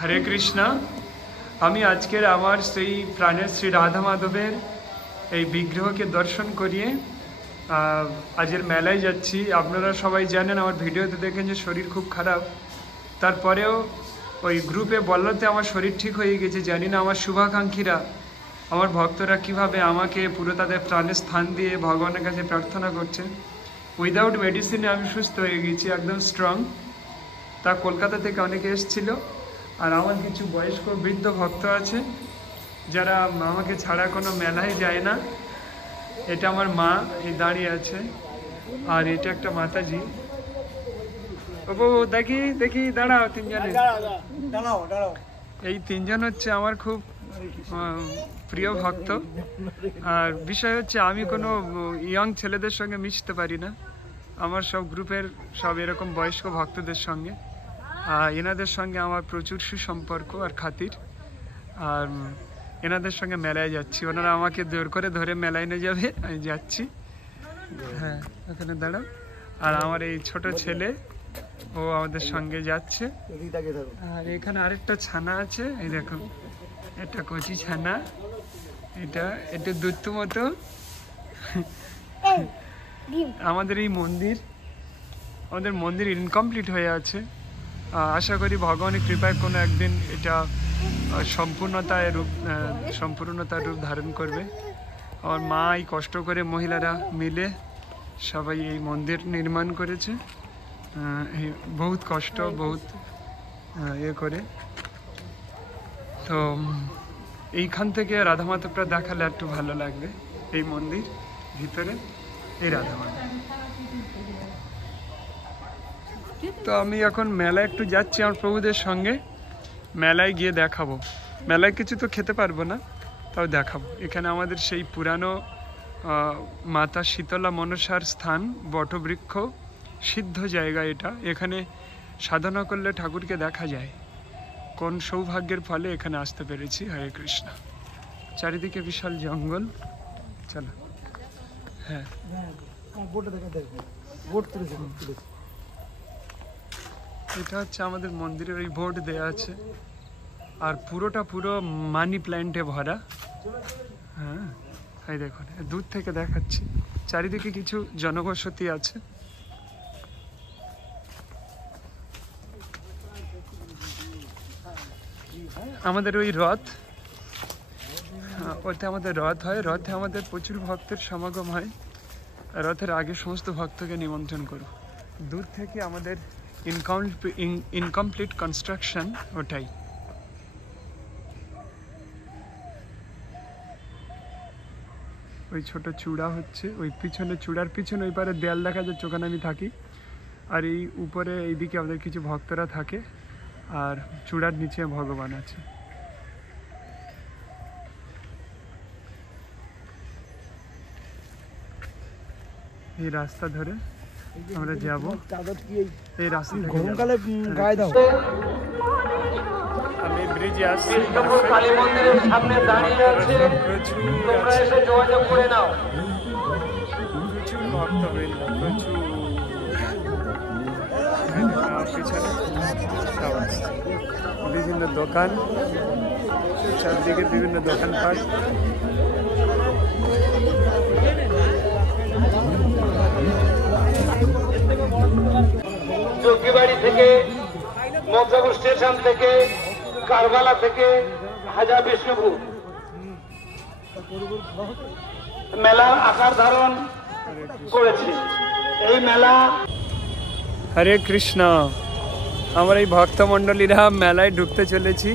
হরে কৃষ্ণ। আমি আজকের আমার সেই প্রাণের শ্রী রাধা মাধবের এই বিগ্রহকে দর্শন করিয়ে আজের মেলায় যাচ্ছি। আপনারা সবাই জানেন, আমার ভিডিওতে দেখেন যে শরীর খুব খারাপ, তারপরেও ওই গ্রুপে বলতে আমার শরীর ঠিক হয়ে গেছে। জানি না আমার শুভাকাঙ্ক্ষীরা, আমার ভক্তরা কিভাবে আমাকে পুরো তাদের প্রাণের স্থান দিয়ে ভগবানের কাছে প্রার্থনা করছে। উইদাউট মেডিসিনে আমি সুস্থ হয়ে গেছি, একদম স্ট্রং। তা কলকাতা থেকে অনেকে এসেছিল, আর আমার কিছু বয়স্ক বৃদ্ধ ভক্ত আছে যারা আমাকে ছাড়া কোনো মেলায় যায় না। এটা আমার মা, এই দাঁড়িয়ে আছে, আর এটা একটা মাতাজি। ও দেখি দেখি, দাঁড়াও তিনজনে, এই তিনজন হচ্ছে আমার খুব প্রিয় ভক্ত। আর বিষয় হচ্ছে আমি কোনো ইয়ং ছেলেদের সঙ্গে মিশতে পারি না, আমার সব গ্রুপের সব এরকম বয়স্ক ভক্তদের সঙ্গে। এনাদের সঙ্গে আমার প্রচুর সুসম্পর্ক আর খাতির, আর এনাদের সঙ্গে মেলায় যাচ্ছি। ওনারা আমাকে জোর করে ধরে মেলায় নিয়ে যাবে, আমি যাচ্ছি। হ্যাঁ, ওখানে দাঁড়াও। আর আমার এই ছোট ছেলে, ও আমাদের সঙ্গে যাচ্ছে। আর এখানে আরেকটা ছানা আছে, এই দেখো, একটা কচি ছানা, এটা একটু দুধ মতো। আমাদের এই আমাদের মন্দির ইনকমপ্লিট হয়ে আছে। আশা করি ভগবানের কৃপায় কোনো একদিন এটা সম্পূর্ণতার রূপ ধারণ করবে। আমার মা এই কষ্ট করে মহিলারা মিলে সবাই এই মন্দির নির্মাণ করেছে, বহুত কষ্ট, বহুত করে। তো এইখান থেকে রাধা মাধবটা দেখালে একটু ভালো লাগবে। এই মন্দির ভিতরে এই রাধা মাধব। তো আমি এখন মেলায় একটু যাচ্ছি আমার প্রভুদের সঙ্গে, মেলায় গিয়ে দেখাবো। মেলায় কিছু তো খেতে পারবো না, তাও দেখাবো। এখানে আমাদের সেই পুরানো মাতা শীতলা মনসার স্থান, বটবৃক্ষ সিদ্ধ জায়গা এটা। এখানে সাধনা করলে ঠাকুরকে দেখা যায়। কোন সৌভাগ্যের ফলে এখানে আসতে পেরেছি। হরে কৃষ্ণ। চারিদিকে বিশাল জঙ্গল। চলো। হ্যাঁ, এটা হচ্ছে আমাদের মন্দিরের ওই বোর্ড দেয়া আছে, আর পুরো মানি প্ল্যান্টে ভরা। হ্যাঁ, এই দেখুন, দূর থেকে দেখাচ্ছি। চারিদিকে কিছু জনবসতি আছে। আমাদের ওই রথ, ওতে আমাদের রথ হয়। রথে আমাদের প্রচুর ভক্তের সমাগম হয়। রথের আগে সমস্ত ভক্তকে নিমন্ত্রণ করব। দূর থেকে আমাদের ইনকমপ্লিট কনস্ট্রাকশন ওটাই। ওই ছোট চূড়া হচ্ছে, ওই পিছনে চূড়ার পিছনে ওই পারে দেয়াল দেখা যাচ্ছে, ওখানে আমি থাকি। আর এই উপরে এইদিকে আমাদের কিছু ভক্তরা থাকে, আর চূড়ার নিচে ভগবান আছে। এই রাস্তা ধরে আমরা যাব। এই রাস্তা গরমকালে গায়ে দাও। আমি ব্রিজে আসছি, কালী মন্দিরের সামনে দাঁড়িয়ে আছে, তোমরা এসে যোগাযোগ করে নাও। প্রচুর ভক্তবৃন্দ, প্রচুর। পিছনে বিভিন্ন দোকান, চারদিকে বিভিন্ন দোকানপাট। যোগীবাড়ি থেকে, মধ্যপুর স্টেশন থেকে, কারবালা থেকে, হাজার বিষ্ণুপুর মেলা আকার ধারণ করেছে। এই মেলা। হরে কৃষ্ণ। আমরা এই ভক্তমণ্ডলীরা মেলায় ঢুকতে চলেছি,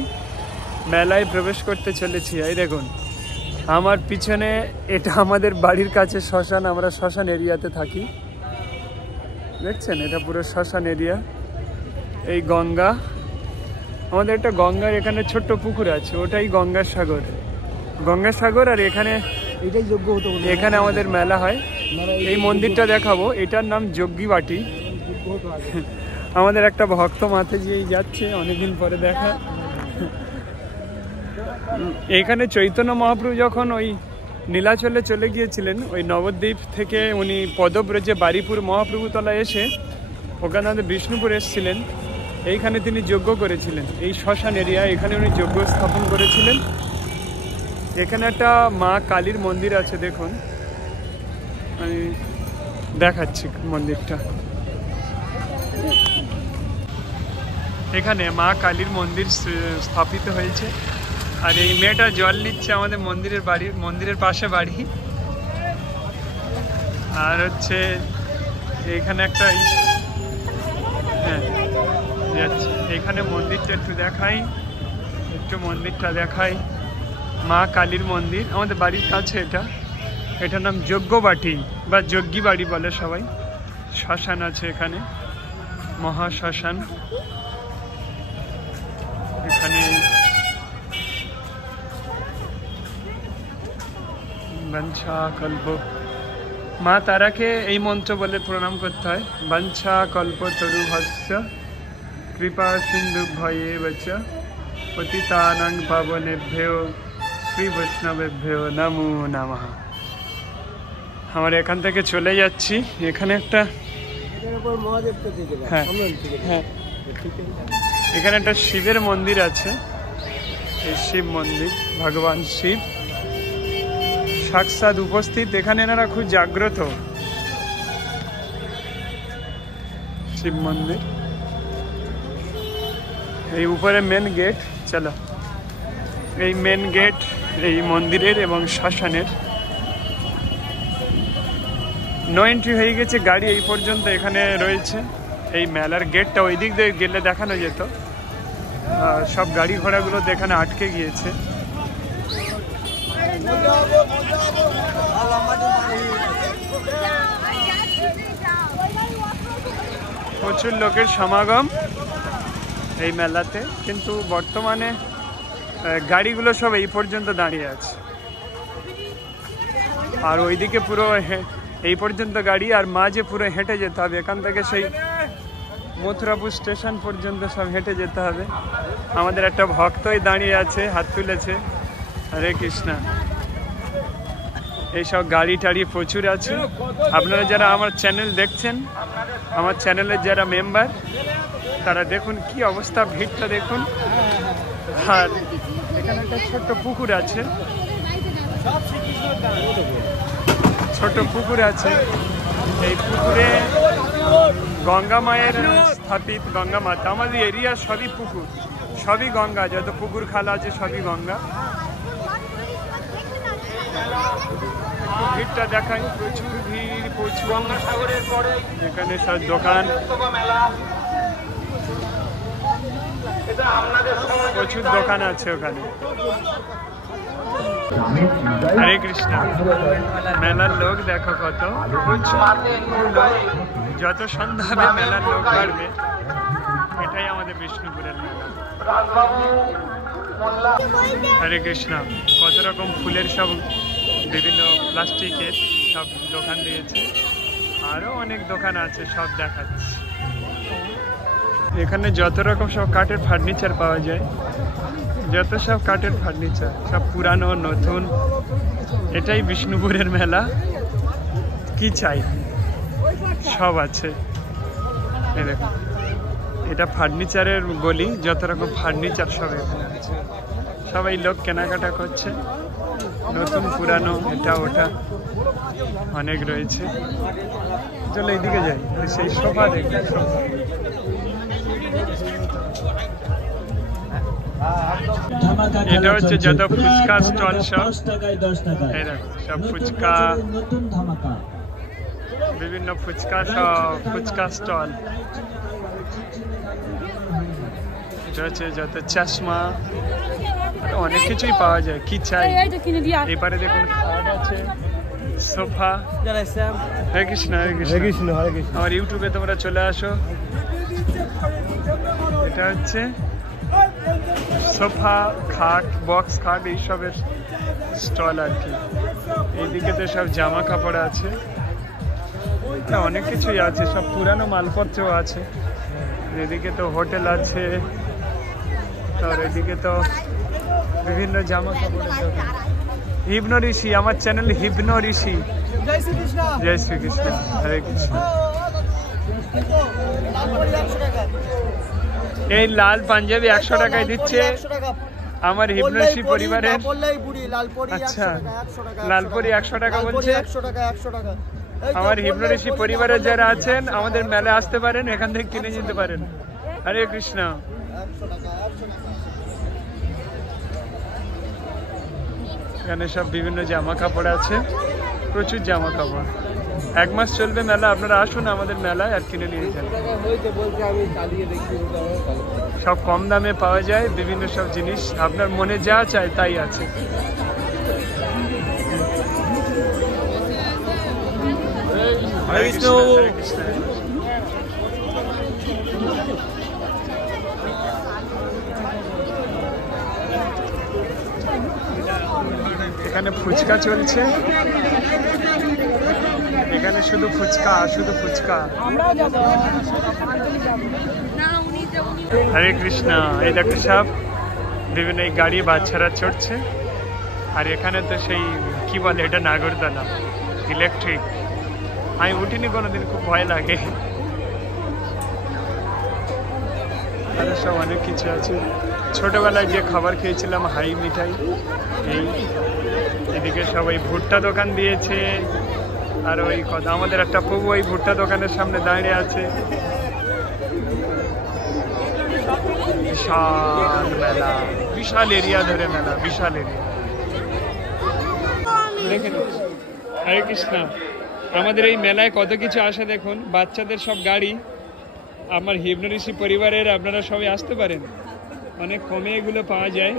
মেলায় প্রবেশ করতে চলেছি। এই দেখুন আমার পিছনে, এটা আমাদের বাড়ির কাছে শ্মশান। আমরা শ্মশান এরিয়াতে থাকি, দেখছেন, এটা পুরো শ্মশান এরিয়া। এই গঙ্গা, আমাদের একটা গঙ্গার এখানে ছোট্ট পুকুর আছে, ওটাই গঙ্গাসাগর। আর এখানে এটাই যজ্ঞ হতো, এখানে আমাদের মেলা হয়। এই মন্দিরটা দেখাবো, এটার নাম যজ্ঞিবাটি। আমাদের একটা ভক্ত মাতাজি যাচ্ছে, অনেকদিন পরে দেখা। এখানে চৈতন্য মহাপ্রভু যখন ওই নীলাচলে চলে গিয়েছিলেন, ওই নবদ্বীপ থেকে উনি পদব্রজে বারিপুর মহাপ্রভুতলা এসে ওখানে বিষ্ণুপুর এসেছিলেন। এইখানে তিনি যজ্ঞ করেছিলেন, এই শ্মশান এরিয়া, এখানে উনি যজ্ঞ স্থাপন করেছিলেন। এখানে একটা মা কালীর মন্দির আছে, দেখুন আমি দেখাচ্ছি মন্দিরটা। এখানে মা কালীর মন্দির স্থাপিত হয়েছে। আর এই মেয়েটা জল নিচ্ছে আমাদের মন্দিরের পাশে বাড়ি। আর হচ্ছে এখানে একটা এখানে মন্দিরটা একটু দেখাই, মা কালীর মন্দির আমাদের বাড়ির কাছে। এটার নাম যজ্ঞবাটি বা যজ্ঞী বাড়ি বলে সবাই। শ্মশান আছে এখানে, মহাশ্মশান। এখানে বাঞ্ছা কল্প, মা তারাকে এই মন্ত্র বলে প্রণাম করতে হয়। বাঞ্ছা কল্প তরুভস্য কৃপা সিন্ধু ভয়ে বচ পতিতানাং পাবনেভ্যো শ্রী বৈষ্ণবেভ্যো নমো নমঃ। আমরা এখান থেকে চলে যাচ্ছি। এখানে একটা এখানে একটা শিবের মন্দির আছে, এই শিব মন্দির, ভগবান শিব সাক্ষাৎ উপস্থিত। এখানে এনারা খুব জাগ্রত। শিব মন্দির, এই উপরে মেন গেট। চলো, এই মেন গেট এই মন্দিরের এবং শ্মশানের। নো এন্ট্রি হয়ে গেছে, গাড়ি এই পর্যন্ত এখানে রয়েছে। এই মেলার গেটটা ওই দিক দিয়ে গেলে দেখানো যেত, সব গাড়ি ঘোড়াগুলো এখানে আটকে গিয়েছে। প্রচুর লোকের সমাগম এই মেলাতে, কিন্তু বর্তমানে গাড়িগুলো সব এই পর্যন্ত দাঁড়িয়ে আছে। আর ওইদিকে পুরো এই পর্যন্ত গাড়ি, আর মাঝে পুরো হেঁটে যেতে হবে। এখান থেকে সেই মথুরাপুর স্টেশন পর্যন্ত সব হেঁটে যেতে হবে। আমাদের একটা ভক্তই দাঁড়িয়ে আছে, হাত তুলেছে, হরে কৃষ্ণা। এইসব গাড়ি টাড়ি প্রচুর আছে। আপনারা যারা আমার চ্যানেল দেখছেন, আমার চ্যানেলের যারা মেম্বার, তারা দেখুন কি অবস্থা, ভিড়টা দেখুন। আর এখানে একটা ছোট্ট পুকুর আছে, এই পুকুরে গঙ্গা মায়ের স্থাপিত, গঙ্গা মাতা। আমাদের এরিয়া সবই পুকুর, সবই গঙ্গা, যত পুকুর খালা আছে সবই গঙ্গা। ভিড়টা দেখাই, প্রচুর ভিড়, প্রচুর। গঙ্গাসাগরের পরে এখানে সব দোকান, প্রচুর দোকান আছে ওখানে। হরে কৃষ্ণ। মেলার লোক দেখো কত, যত সন্ধ্যা হবে মেলার লোক বাড়বে। এটাই আমাদের বিষ্ণুপুরের মেলা। হরে কৃষ্ণ। কত রকম ফুলের সব বিভিন্ন প্লাস্টিকের সব দোকান দিয়েছে, আরো অনেক দোকান আছে, সব দেখাচ্ছি। এখানে যত রকম সব কাঠের ফার্নিচার পাওয়া যায়, যত সব কাঠের ফার্নিচার, সব পুরানো নতুন। এটাই বিষ্ণুপুরের মেলা, কি চাই সব আছে। দেখুন, এটা ফার্নিচারের গলি, যত রকম ফার্নিচার সব এখানে আছে। সবাই লোক কেনাকাটা করছে, নতুন পুরানো এটা ওটা অনেক রয়েছে। চলো এইদিকে যাই, সেই সোফা দেখবে। এটা হচ্ছে যত ফুচকা স্টল, সব সব ফুচকা, বিভিন্ন ফুচকা, সব ফুচকা স্টল। এটা হচ্ছে যত চশমা, অনেক কিছুই পাওয়া যায়, কি চাই। এবারে দেখুন খাট আছে, সোফা। হরে কৃষ্ণ, হরে কৃষ্ণ, হরে কৃষ্ণ, হরে কৃষ্ণ। আমার ইউটিউবে তোমরা চলে আসো। এটা হচ্ছে সোফা, খাট, বক্স খাট, এইসবের স্টল আর কি। এইদিকে তো সব জামা কাপড় আছে, অনেক কিছুই আছে, সব পুরানো মালপত্রও আছে। এদিকে তো হোটেল আছে, আর এদিকে তো বিভিন্ন জামা কাপড়। হিবনো ঋষি, আমার চ্যানেল হিবনো ঋষি। জয় শ্রী কৃষ্ণ, জয় শ্রী কৃষ্ণ, হরে কৃষ্ণ। এই লাল পাঞ্জাবি 100 টাকায় দিচ্ছে আমার হিপনোসি পরিবারের। আচ্ছা, লালপরি 100 টাকা বলছে। আমার হিপনোসি পরিবারের যারা আছেন আমাদের মেলায় আসতে পারেন, এখান থেকে কিনে নিতে পারেন। হরে কৃষ্ণ। এখানে সব বিভিন্ন জামা কাপড় আছে, প্রচুর জামা কাপড়। 1 মাস চলবে মেলা, আপনারা আসুন আমাদের মেলায় আর কিনে নিয়ে যান। সব কম দামে পাওয়া যায়, বিভিন্ন সব জিনিস আপনার মনে যা চায় তাই আছে। হরে কৃষ্ণ, হরে কৃষ্ণ। এখানে ফুচকা চলছে, এখানে শুধু ফুচকা, শুধু ফুচকা। হরে কৃষ্ণ। এই দেখো সব বিভিন্ন এই গাড়ি বাচ্চারা চড়ছে। আর এখানে তো সেই কি বলে এটা, নাগরদোলা ইলেকট্রিক। আমি উঠিনি কোনোদিন, খুব ভয় লাগে। আরো সব অনেক কিছু আছে। ছোটবেলায় যে খাবার খেয়েছিলাম, হাই মিঠাই, এই এদিকে সবাই ভুট্টা দোকান দিয়েছে। আর ওই কথা, আমাদের একটা প্রভু ওই ভুট্টা দোকানের সামনে দাঁড়িয়ে আছে। বিশাল মেলা, বিশাল এরিয়া ধরে মেলা, বিশাল এরিয়া। দেখেন, হরে কৃষ্ণ। আমাদের এই মেলায় কত কিছু আসে দেখুন, বাচ্চাদের সব গাড়ি। আমার হিপনোসি পরিবারের আপনারা সবাই আসতে পারেন, অনেক কমে এগুলো পাওয়া যায়।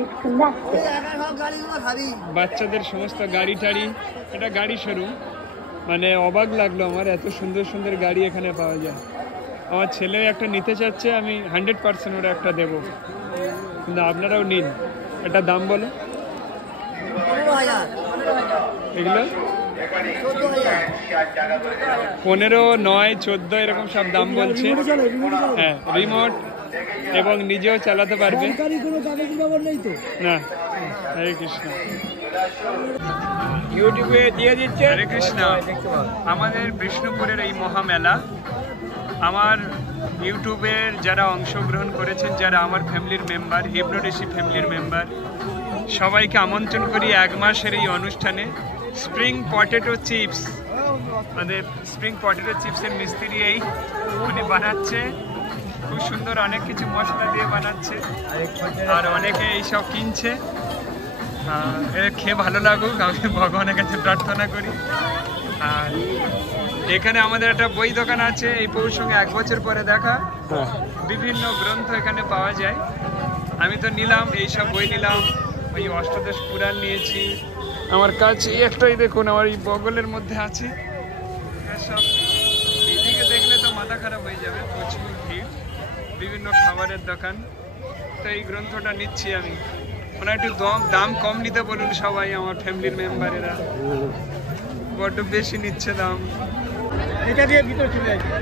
বাচ্চাদের সমস্ত গাড়ি টাড়ি, এটা গাড়ি শোরুম। মানে অবাক লাগলো আমার, এত সুন্দর সুন্দর গাড়ি এখানে পাওয়া যায়। আমার ছেলে একটা নিতে চাচ্ছে, আমি 100% ওরা একটা দেবো, কিন্তু আপনারাও নিন। এটা দাম বলো এগুলো? 15, 9, 14 এরকম সব দাম বলছে। হ্যাঁ, রিমোট এবং নিজেও চালাতে পারবে না। হরে কৃষ্ণ। ইউটিউবে দিয়ে দিচ্ছে। হরে কৃষ্ণ। আমাদের বিষ্ণুপুরের এই মহামেলা, আমার ইউটিউবের যারা অংশগ্রহণ করেছেন, যারা আমার ফ্যামিলির মেম্বার, হিপনোসি ফ্যামিলির মেম্বার, সবাইকে আমন্ত্রণ করি 1 মাসের এই অনুষ্ঠানে। স্প্রিং পটেটো চিপস, আমাদের স্প্রিং পটেটো চিপসের মিস্ত্রি এই উনি বানাচ্ছে, খুব সুন্দর অনেক কিছু মশলা দিয়ে বানাচ্ছে। আর অনেকে এইসব কিনছে। খেয়ে ভালো লাগুক, আমি ভগবানের কাছে প্রার্থনা করি। আর এখানে আমাদের একটা বই দোকান আছে, এই পৌর সঙ্গে 1 বছর পরে দেখা। বিভিন্ন গ্রন্থ এখানে পাওয়া যায়। আমি তো নিলাম, এইসব বই নিলাম, ওই অষ্টাদশ পুরাণ নিয়েছি। আমার কাছে একটাই দেখুন, আমার এই বগলের মধ্যে আছে। সব এইদিকে দেখলে তো মাথা খারাপ হয়ে যাবে, প্রচুর ভিড়, বিভিন্ন খাবারের দোকান। তো এই গ্রন্থটা নিচ্ছি আমি। মানে একটু দাম কম নিতে বলুন সবাই, আমার ফ্যামিলির মেম্বারেরা বড্ড বেশি নিচ্ছে দাম। এটা দিয়ে ভিতর চলে আসবে।